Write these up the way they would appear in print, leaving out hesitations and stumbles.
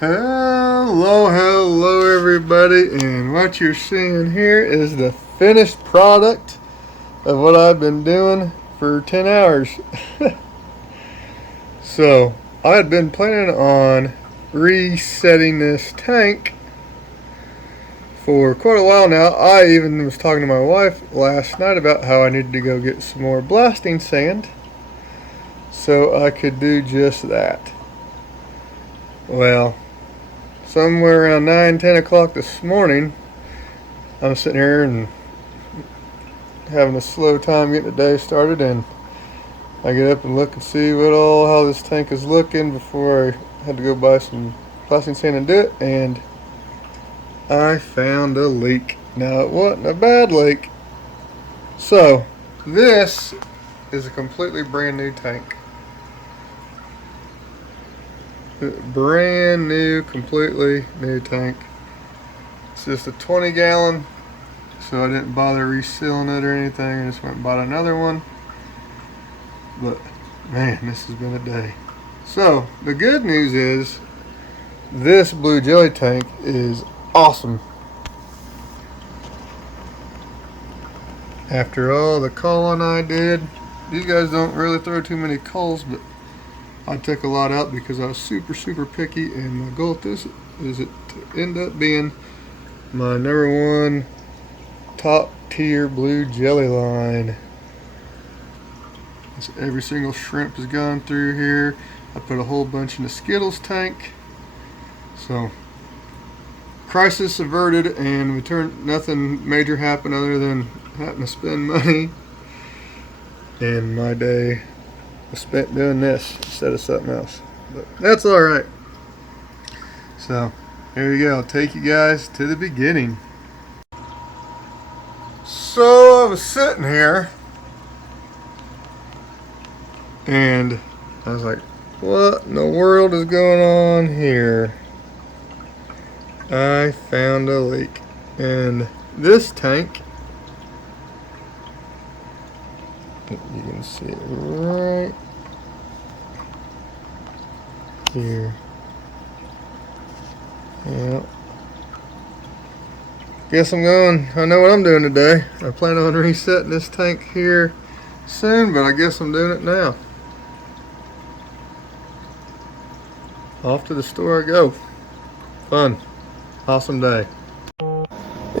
Hello everybody, and what you're seeing here is the finished product of what I've been doing for 10 hours. So, I had been planning on resetting this tank for quite a while now. I even was talking to my wife last night about how I needed to go get some more blasting sand so I could do just that. Well, somewhere around 9-10 o'clock this morning, I'm sitting here and having a slow time getting the day started, and I get up and look and see how this tank is looking before I had to go buy some plastic sand and do it, and I found a leak. Now, it wasn't a bad leak. So this is a completely brand new tank. Brand new, completely new tank. It's just a 20 gallon, so I didn't bother resealing it or anything. I just went and bought another one. But man, this has been a day. So the good news is this blue jelly tank is awesome. After all the culling I did, these guys don't really throw too many culls, but I took a lot out because I was super picky, and my goal with this is it to end up being my #1 top tier blue jelly line. So every single shrimp has gone through here. I put a whole bunch in the Skittles tank. So crisis averted, and nothing major happened other than having to spend money. And my day was spent doing this instead of something else. But that's alright. So here you go. I'll take you guys to the beginning. So I was sitting here and I was like, what in the world is going on here? I found a leak. And this tank, you can see it right here. Yeah. I know what I'm doing today. I plan on resetting this tank here soon, but I guess I'm doing it now. Off to the store I go. Fun. Awesome day.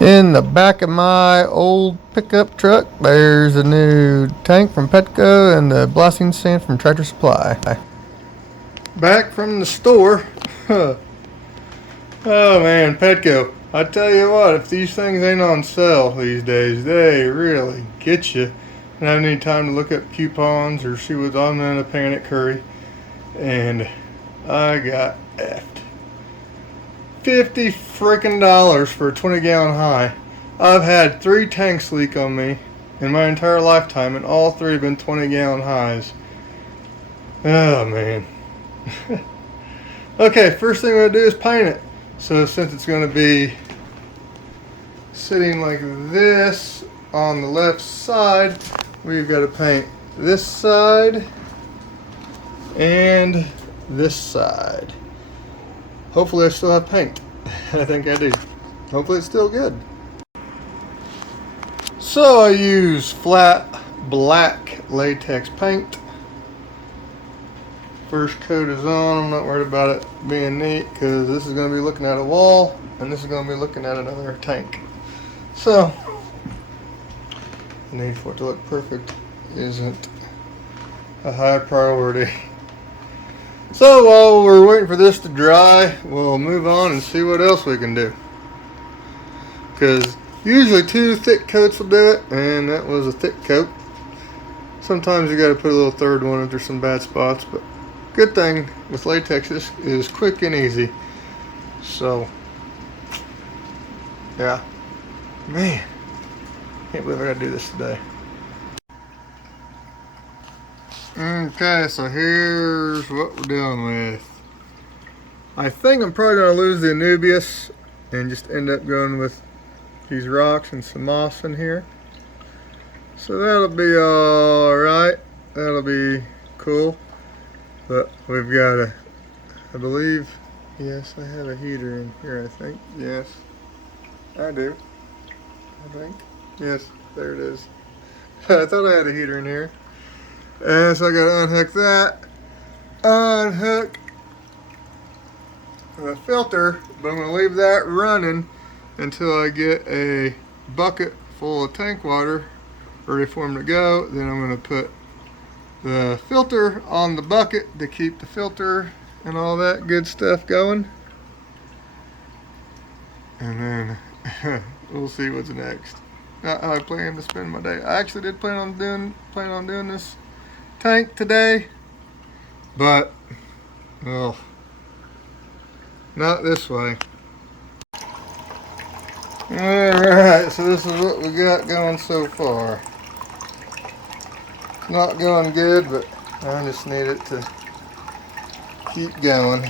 In the back of my old pickup truck, there's a new tank from Petco and the blasting sand from Tractor Supply. Back from the store. Oh man, Petco. I tell you what, if these things ain't on sale these days, they really get you. I don't have any time to look up coupons or see what's on in a panic hurry. And I got effed. $50 freaking for a 20 gallon high. I've had 3 tanks leak on me in my entire lifetime, and all 3 have been 20 gallon highs. Oh man. Okay, first thing we're gonna do is paint it. So since it's gonna be sitting like this on the left side, we've got to paint this side and this side. Hopefully I still have paint. I think I do. Hopefully it's still good. So I use flat black latex paint. First coat is on. I'm not worried about it being neat because this is going to be looking at a wall and this is going to be looking at another tank. So the need for it to look perfect isn't a high priority. So while we're waiting for this to dry, we'll move on and see what else we can do. Because usually 2 thick coats will do it, and that was a thick coat. Sometimes you got to put a little third one if there's some bad spots, but good thing with latex, this is quick and easy. So yeah, man, can't believe I gotta do this today. Okay, so here's what we're dealing with. I think I'm probably going to lose the Anubias and just end up going with these rocks and some moss in here. So that'll be alright. That'll be cool. But we've got I believe Yes, I have a heater in here, I think. Yes, I do. I think. Yes, there it is. I thought I had a heater in here. And so I gotta unhook that. Unhook the filter, but I'm gonna leave that running until I get a bucket full of tank water ready for them to go. Then I'm gonna put the filter on the bucket to keep the filter and all that good stuff going. And then we'll see what's next. Not how I plan to spend my day. I actually did plan on doing this tank today, but well, not this way. Alright, so this is what we got going so far. It's not going good, but I just need it to keep going.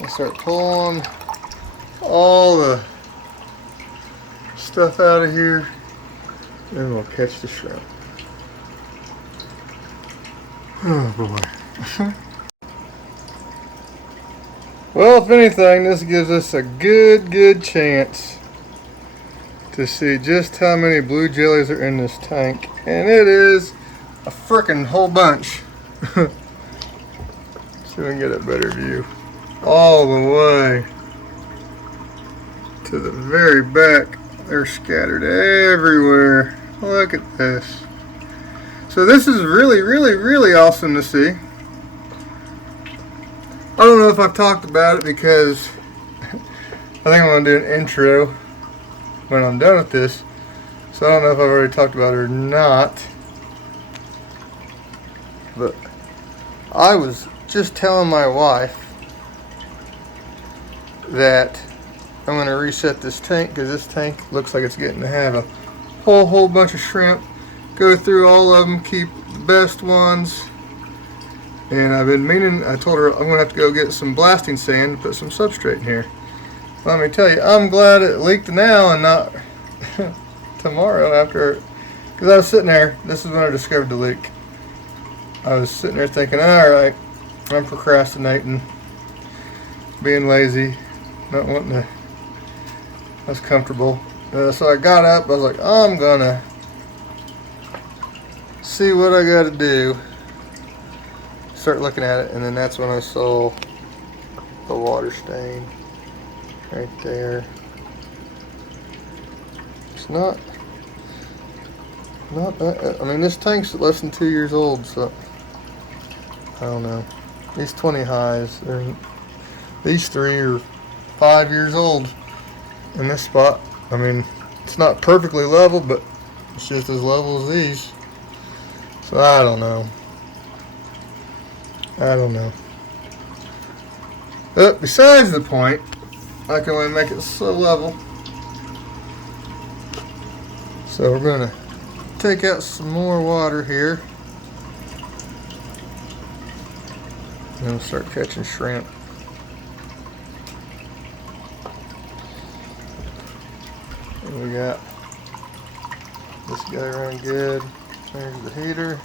I'll start pulling all the stuff out of here, and we'll catch the shrimp. Oh boy. Well, if anything, this gives us a good chance to see just how many blue jellies are in this tank. And it is a frickin' whole bunch. See if we can get a better view. All the way to the very back. They're scattered everywhere. Look at this. So this is really awesome to see. I don't know if I've talked about it because I think I'm going to do an intro when I'm done with this. So I don't know if I've already talked about it or not. But I was just telling my wife that I'm going to reset this tank because this tank looks like it's getting to have a whole bunch of shrimp. Go through all of them, keep the best ones. And I've been meaning, I told her I'm going to have to go get some blasting sand to put some substrate in here. Let me tell you, I'm glad it leaked now and not tomorrow after, because I was sitting there, this is when I discovered the leak. I was sitting there thinking, alright, I'm procrastinating, being lazy, not wanting to, I was comfortable. So I got up, I was like, I'm going to see what I got to do. Start looking at it, and then that's when I saw the water stain right there. It's not that, I mean, this tank's less than 2 years old, so I don't know. These 20 highs, these three are 5 years old in this spot. I mean, it's not perfectly level, but it's just as level as these. So I don't know. But besides the point, I can only make it so level. So we're going to take out some more water here. And we'll start catching shrimp. And we got this guy running good. There's the heater.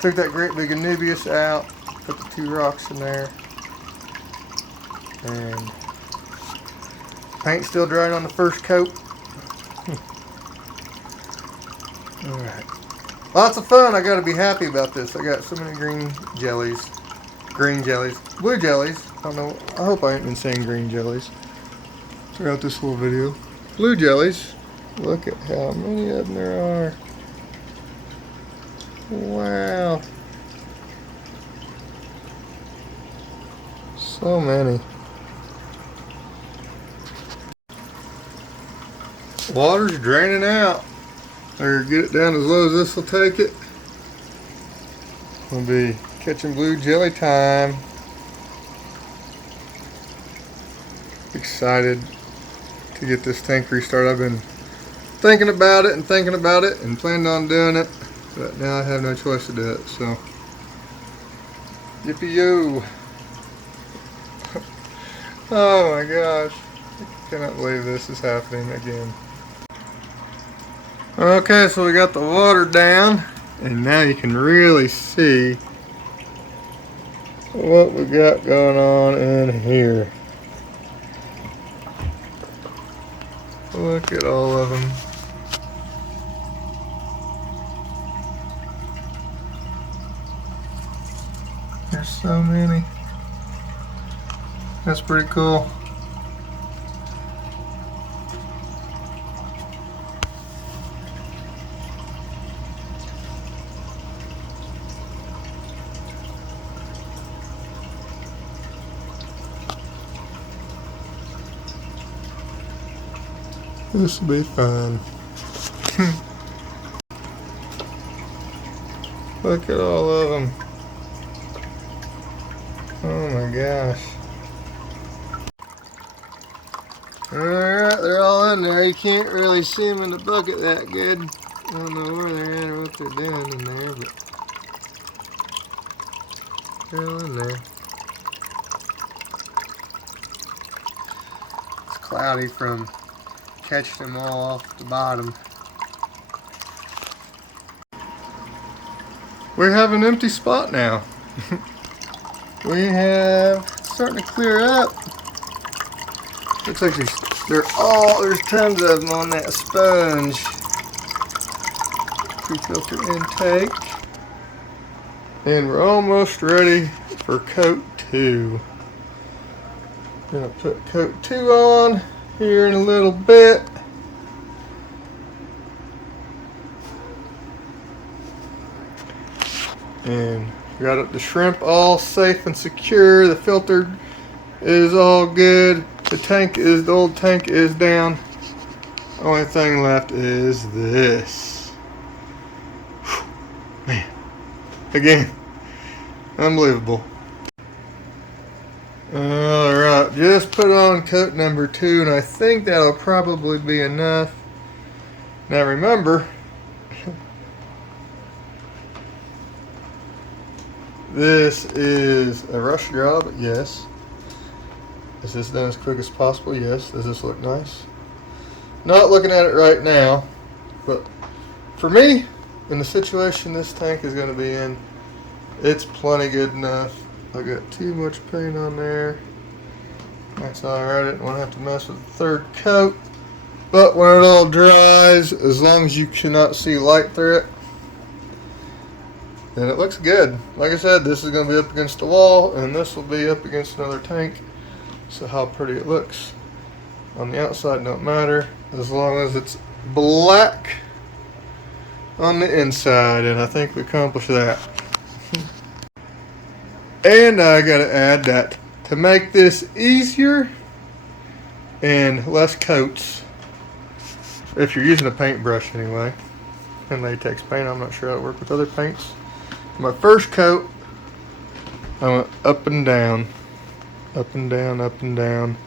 Took that great big Anubias out. Put the 2 rocks in there. And paint's still drying on the first coat. Alright. Lots of fun. I gotta be happy about this. I got so many green jellies. Blue jellies. I don't know. I hope I ain't been saying green jellies throughout this whole video. Blue jellies. Look at how many of them there are. Wow. So many. Water's draining out. Or get it down as low as this will take it. We'll be catching blue jelly time. Excited to get this tank restarted. I've been thinking about it and planned on doing it, but now I have no choice to do it, so yippee-yo. Oh my gosh, I cannot believe this is happening again. Okay, so we got the water down, and now you can really see what we got going on in here. Look at all of them. There's so many. That's pretty cool. This will be fun. Look at all of them. Oh my gosh. Alright, they're all in there. You can't really see them in the bucket that good. I don't know where they're at or what they're doing in there, but they're all in there. It's cloudy from catching them all off the bottom. We have an empty spot now. We have starting to clear up. Looks like there's tons of them on that sponge. Pre-filter intake. And we're almost ready for coat 2. Gonna put coat 2 on here in a little bit. And got the shrimp all safe and secure. The filter is all good. The old tank is down. Only thing left is this. Whew, man, again, unbelievable. Alright, just put on coat number 2, and I think that'll probably be enough. Now remember, this is a rush job, yes. Is this done as quick as possible? Yes. Does this look nice? Not looking at it right now, but for me, in the situation this tank is going to be in, it's plenty good enough. I got too much paint on there. That's alright. I didn't want to have to mess with the third coat. But when it all dries, as long as you cannot see light through it, then it looks good. Like I said, this is going to be up against the wall, and this will be up against another tank. So how pretty it looks on the outside don't matter, as long as it's black on the inside, and I think we accomplished that. And I gotta add that to make this easier and less coats, if you're using a paintbrush anyway, and latex paint, I'm not sure how it works with other paints. My first coat, I went up and down, up and down, up and down.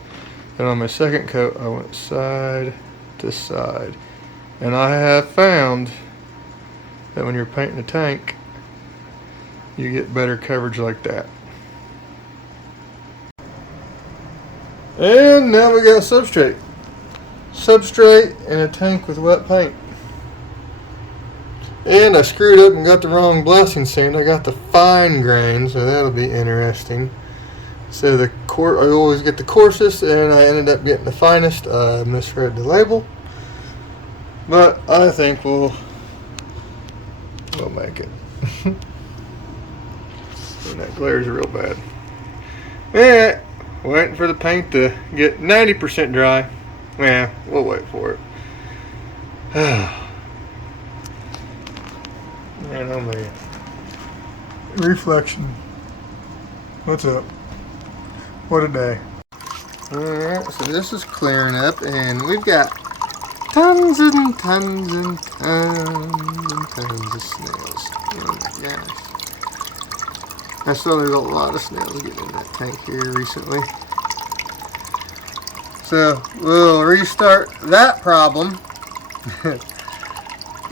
And on my second coat, I went side to side. And I have found that when you're painting a tank, you get better coverage like that. And now we got substrate. Substrate in a tank with wet paint. And I screwed up and got the wrong blasting sand. I got the fine grain, so that'll be interesting. So I always get the coarsest, and I ended up getting the finest. I misread the label, but I think we'll make it. And that glares real bad. Yeah, waiting for the paint to get 90% dry. Yeah, we'll wait for it. Man, oh man. Reflection. What's up? What a day. Alright, so this is clearing up, and we've got tons and tons and tons and tons of snails. Oh my gosh. I saw there's a lot of snails getting in that tank here recently. So we'll restart that problem.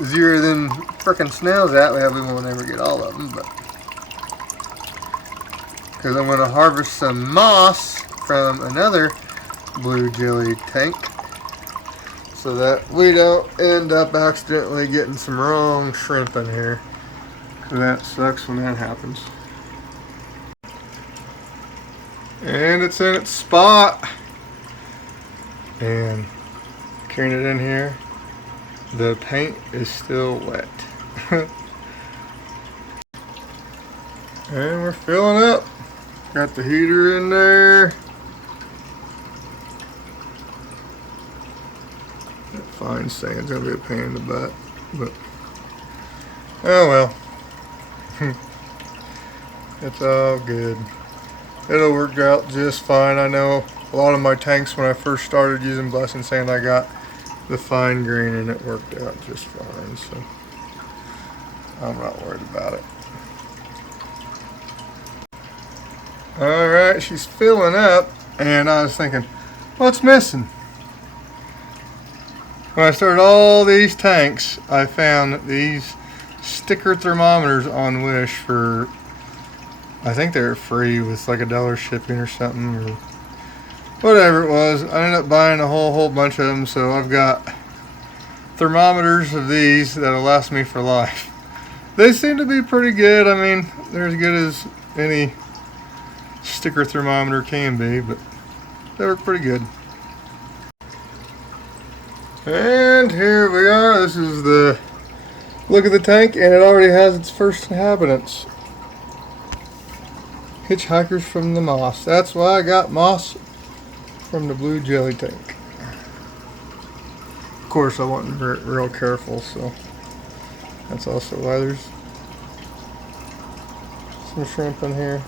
Zero them frickin' snails out. Well, we won't ever get all of them, but because I'm going to harvest some moss from another blue jelly tank so that we don't end up accidentally getting some wrong shrimp in here. So that sucks when that happens. And it's in its spot. And carrying it in here, the paint is still wet. And we're filling up. Got the heater in there. That fine sand's gonna be a pain in the butt, but oh well. It's all good. It'll work out just fine. I know a lot of my tanks, when I first started using blessing sand, I got the fine grain and it worked out just fine, so I'm not worried about it. Alright, she's filling up, and I was thinking, what's missing? When I started all these tanks, I found these sticker thermometers on Wish for, I think they were free with like $1 shipping or something, or whatever it was. I ended up buying a whole bunch of them, so I've got thermometers of these that'll last me for life. They seem to be pretty good. I mean, they're as good as any sticker thermometer can be, but they work pretty good. And here we are. This is the look at the tank, and it already has its first inhabitants. Hitchhikers from the moss. That's why I got moss from the blue jelly tank. Of course, I wasn't real careful, so that's also why there's some shrimp in here.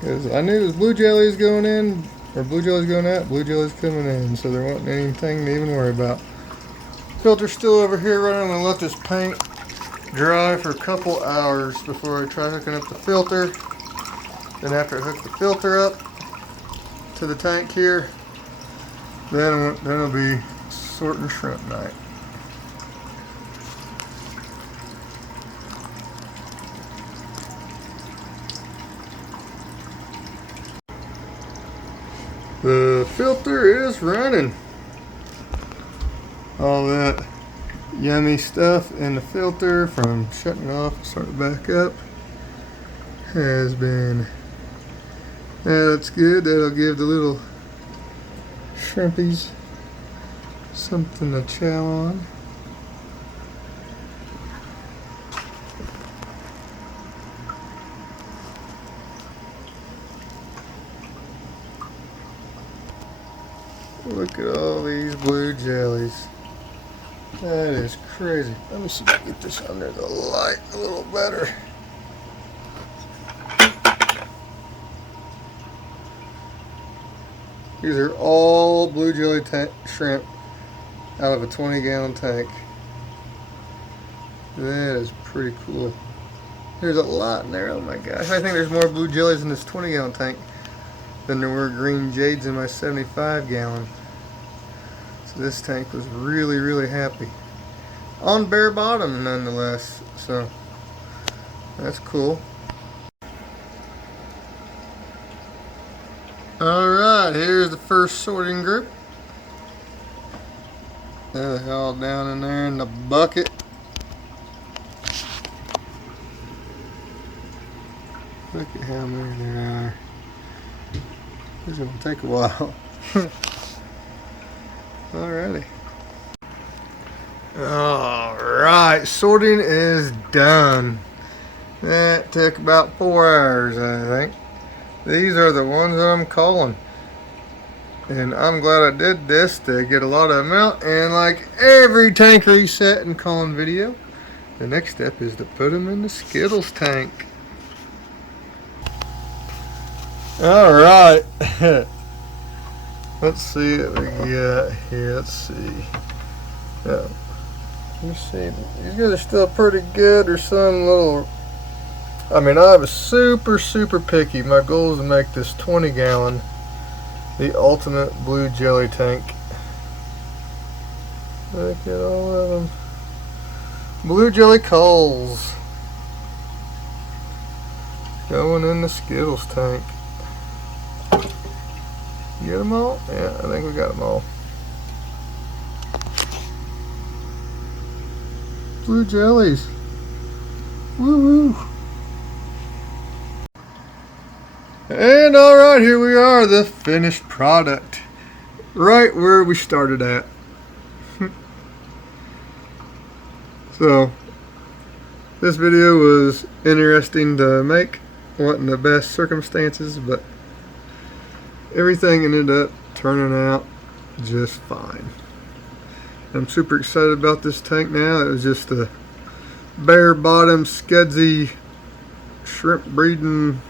Because I knew there's blue jellies going in, or blue jellies going out, blue jellies coming in, so there wasn't anything to even worry about. Filter's still over here running. I'm going to let this paint dry for a couple hours before I try hooking up the filter. Then after I hook the filter up to the tank here, then it'll be sorting shrimp night. The filter is running. All that yummy stuff in the filter from shutting off and starting back up has been, that's good. That'll give the little shrimpies something to chow on. Look at all these blue jellies. That is crazy. Let me see if I can get this under the light a little better. These are all blue jelly shrimp out of a 20-gallon tank. That is pretty cool. There's a lot in there. Oh my gosh. I think there's more blue jellies in this 20-gallon tank than there were green jades in my 75-gallon. So this tank was really happy. On bare bottom nonetheless. So that's cool. Alright, here's the first sorting group. They're all down in there in the bucket. Look at how many there are. This is going to take a while. Alrighty. Alright, sorting is done. That took about 4 hours, I think. These are the ones that I'm calling. And I'm glad I did this to get a lot of them out. And like every tank reset and calling video, the next step is to put them in the Skittles tank. Alright. Let's see what we got here. Let's see. Let me see. These guys are still pretty good. There's some little, I mean, I was super picky. My goal is to make this 20-gallon the ultimate blue jelly tank. Look at all of them. Blue jelly coals going in the Skittles tank. Get them all? Yeah, I think we got them all. Blue jellies. Woo woo. And alright, here we are, the finished product. Right where we started at. So, this video was interesting to make. Wasn't the best circumstances, but everything ended up turning out just fine. I'm super excited about this tank now. It was just a bare bottom, scudsy shrimp breeding.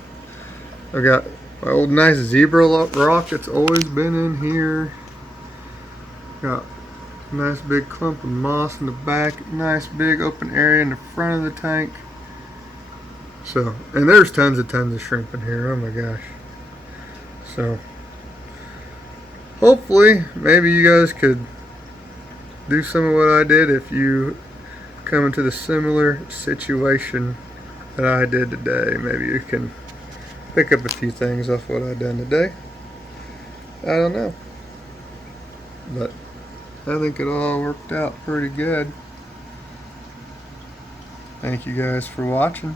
I got my old nice zebra rock that's always been in here. Got a nice big clump of moss in the back. Nice big open area in the front of the tank. So, and there's tons of shrimp in here. Oh my gosh. So, hopefully, maybe you guys could do some of what I did if you come into the similar situation that I did today. Maybe you can pick up a few things off what I done today. I don't know, but I think it all worked out pretty good. Thank you guys for watching.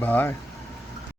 Bye.